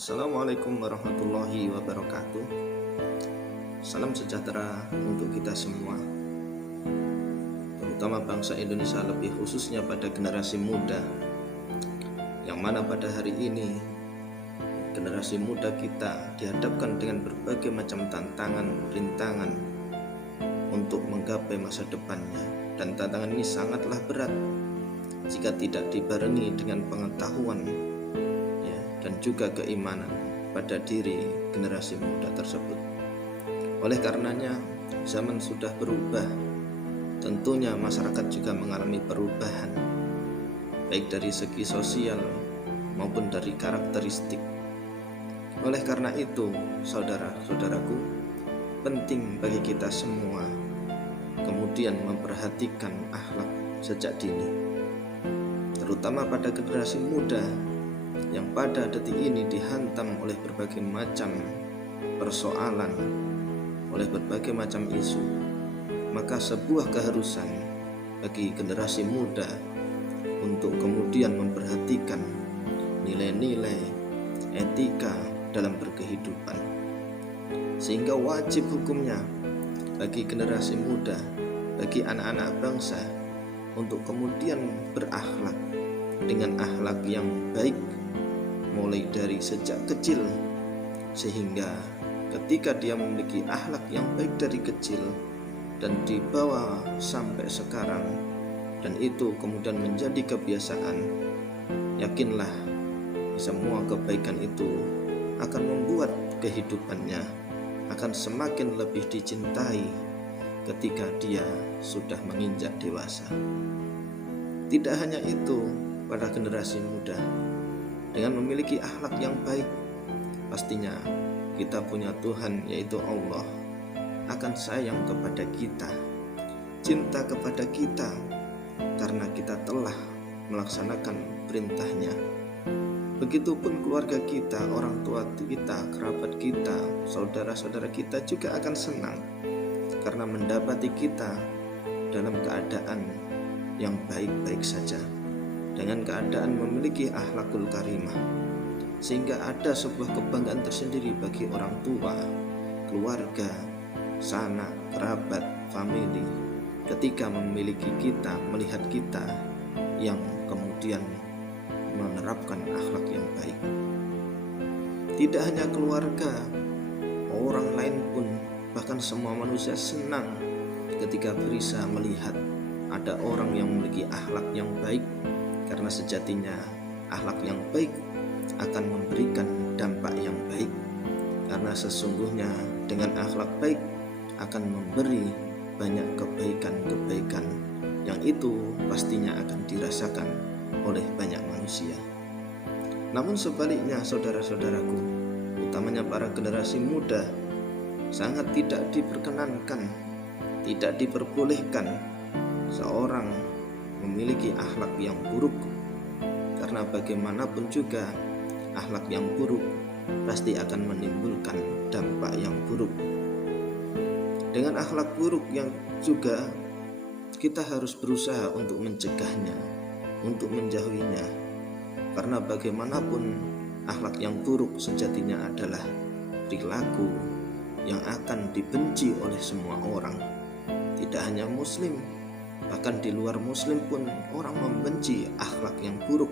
Assalamualaikum warahmatullahi wabarakatuh. Salam sejahtera untuk kita semua, terutama bangsa Indonesia, lebih khususnya pada generasi muda, yang mana pada hari ini generasi muda kita dihadapkan dengan berbagai macam tantangan, rintangan untuk menggapai masa depannya. Dan tantangan ini sangatlah berat jika tidak dibarengi dengan pengetahuan dan juga keimanan pada diri generasi muda tersebut. Oleh karenanya, zaman sudah berubah. Tentunya masyarakat juga mengalami perubahan, baik dari segi sosial maupun dari karakteristik. Oleh karena itu, saudara-saudaraku, penting bagi kita semua kemudian memperhatikan akhlak sejak dini, terutama pada generasi muda yang pada detik ini dihantam oleh berbagai macam persoalan, oleh berbagai macam isu. Maka sebuah keharusan bagi generasi muda untuk kemudian memperhatikan nilai-nilai etika dalam berkehidupan, sehingga wajib hukumnya bagi generasi muda, bagi anak-anak bangsa, untuk kemudian berakhlak dengan akhlak yang baik mulai dari sejak kecil, sehingga ketika dia memiliki akhlak yang baik dari kecil dan dibawa sampai sekarang, dan itu kemudian menjadi kebiasaan, yakinlah semua kebaikan itu akan membuat kehidupannya akan semakin lebih dicintai ketika dia sudah menginjak dewasa. Tidak hanya itu, pada generasi muda, dengan memiliki akhlak yang baik, pastinya kita punya Tuhan, yaitu Allah, akan sayang kepada kita, cinta kepada kita, karena kita telah melaksanakan perintahnya. Begitupun keluarga kita, orang tua kita, kerabat kita, saudara-saudara kita juga akan senang karena mendapati kita dalam keadaan yang baik-baik saja, dengan keadaan memiliki akhlakul karimah, sehingga ada sebuah kebanggaan tersendiri bagi orang tua, keluarga, sanak, kerabat, famili, ketika memiliki kita, melihat kita yang kemudian menerapkan akhlak yang baik. Tidak hanya keluarga, orang lain pun, bahkan semua manusia senang ketika bisa melihat ada orang yang memiliki akhlak yang baik, karena sejatinya akhlak yang baik akan memberikan dampak yang baik, karena sesungguhnya dengan akhlak baik akan memberi banyak kebaikan-kebaikan yang itu pastinya akan dirasakan oleh banyak manusia. Namun sebaliknya, saudara-saudaraku, utamanya para generasi muda, sangat tidak diperkenankan, tidak diperbolehkan seorang memiliki akhlak yang buruk, karena bagaimanapun juga akhlak yang buruk pasti akan menimbulkan dampak yang buruk. Dengan akhlak buruk yang juga kita harus berusaha untuk mencegahnya, untuk menjauhinya, karena bagaimanapun akhlak yang buruk sejatinya adalah perilaku yang akan dibenci oleh semua orang, tidak hanya muslim, bahkan di luar muslim pun orang membenci akhlak yang buruk.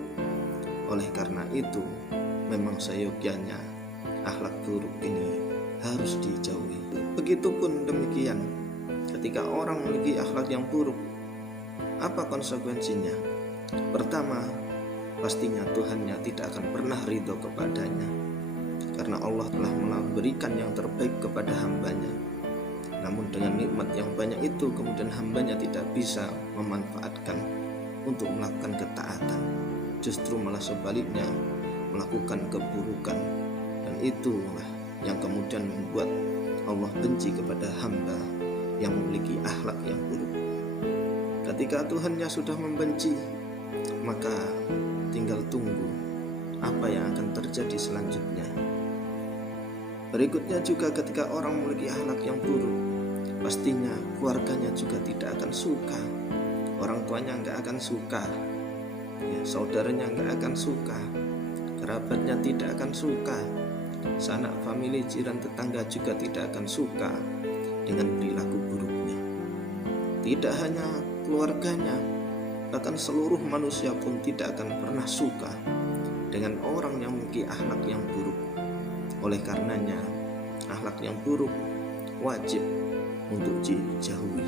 Oleh karena itu, memang seyogyanya akhlak buruk ini harus dijauhi. Begitupun demikian, ketika orang memiliki akhlak yang buruk, apa konsekuensinya? Pertama, pastinya Tuhannya tidak akan pernah ridho kepadanya, karena Allah telah memberikan yang terbaik kepada hambanya. Namun dengan nikmat yang banyak itu, kemudian hambanya tidak bisa memanfaatkan untuk melakukan ketaatan, justru malah sebaliknya melakukan keburukan. Dan itulah yang kemudian membuat Allah benci kepada hamba yang memiliki akhlak yang buruk. Ketika Tuhannya sudah membenci, maka tinggal tunggu apa yang akan terjadi selanjutnya. Berikutnya juga, ketika orang memiliki akhlak yang buruk, pastinya keluarganya juga tidak akan suka, orang tuanya nggak akan suka, saudaranya nggak akan suka, kerabatnya tidak akan suka, sanak famili, jiran, tetangga juga tidak akan suka dengan perilaku buruknya. Tidak hanya keluarganya, bahkan seluruh manusia pun tidak akan pernah suka dengan orang yang memiliki akhlak yang buruk. Oleh karenanya, akhlak yang buruk wajib untuk dijauhi,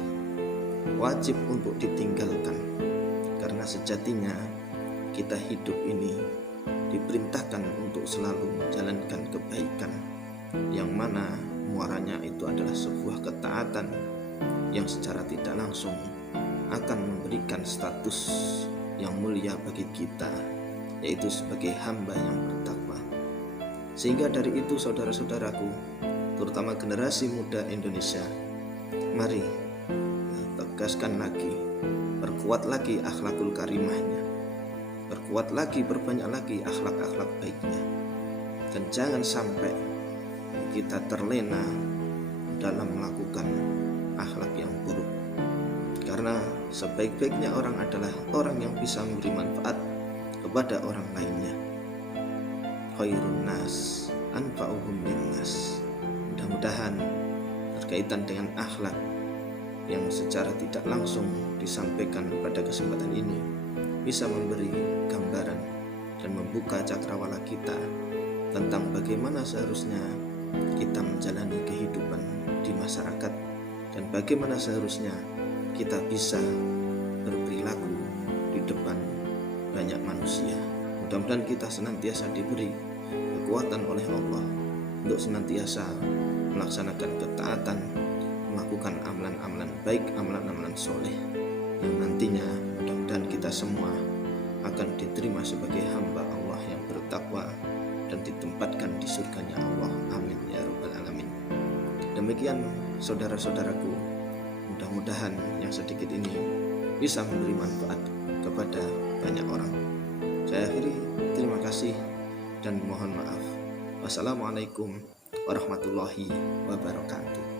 wajib untuk ditinggalkan, karena sejatinya kita hidup ini diperintahkan untuk selalu menjalankan kebaikan, yang mana muaranya itu adalah sebuah ketaatan yang secara tidak langsung akan memberikan status yang mulia bagi kita, yaitu sebagai hamba yang bertakwa. Sehingga dari itu, saudara-saudaraku, terutama generasi muda Indonesia, mari tegaskan lagi, perkuat lagi akhlakul karimahnya, perkuat lagi, perbanyak lagi akhlak-akhlak baiknya, dan jangan sampai kita terlena dalam melakukan akhlak yang buruk. Karena sebaik-baiknya orang adalah orang yang bisa memberi manfaat kepada orang lainnya. Khairun nas anfa'uhum linnas. Mudah-mudahan berkaitan dengan akhlak yang secara tidak langsung disampaikan pada kesempatan ini bisa memberi gambaran dan membuka cakrawala kita tentang bagaimana seharusnya kita menjalani kehidupan di masyarakat dan bagaimana seharusnya kita bisa berperilaku di depan banyak manusia. Mudah-mudahan kita senantiasa diberi kekuatan oleh Allah untuk senantiasa melaksanakan ketaatan, melakukan amalan-amalan baik, amalan-amalan soleh, yang nantinya mudah-mudahan kita semua akan diterima sebagai hamba Allah yang bertakwa dan ditempatkan di surganya Allah. Amin ya rabbal alamin. Demikian saudara-saudaraku, mudah-mudahan yang sedikit ini bisa memberi manfaat kepada banyak orang. Saya akhiri, terima kasih dan mohon maaf. Wassalamualaikum warahmatullahi wabarakatuh.